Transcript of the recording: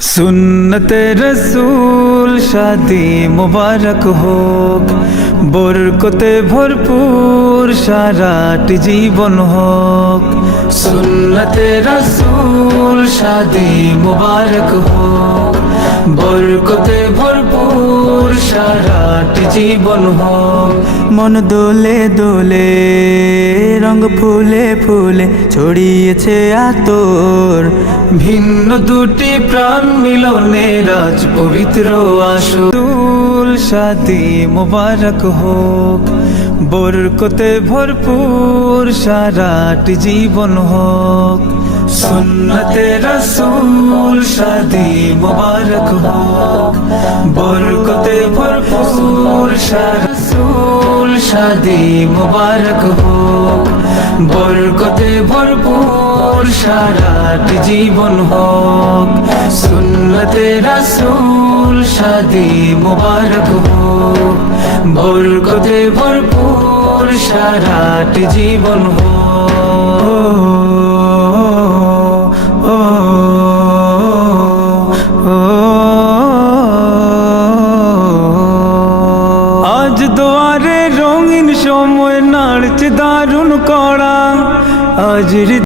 সুন্নতে রসূল শাদি মুবারক হোক, বরকতে ভরপুর সারাটি জীবন হোক। সুন্নতে রসূল শাদি মুবারক হোক, বরকতে ভরপুর সারাটি জীবন হোক। মন দোলে দোলে রঙ ফুলে ফুলে ছড়িয়েছে আতর, ভিন্ন দুটি প্রাণ মিলনে রাজ পবিত্র আসর। শাদি মুবারক হোক, বরকতে ভরপুর সারাটি জীবন হোক। সুন্নতে রসূল শাদি মুবারক হোক, বরকতে ভরপুর রসূল শাদি মুবারক হোক, বরকতে ভরপুর সারাটি জীবন হোক। সুন্নতে রসূল শাদি মুবারক হোক, বরকতে ভরপুর সারাটি জীবন হোক। আজ দুয়ারে রঙিন সময় নাড়ছে দারুণ কড়া, আজ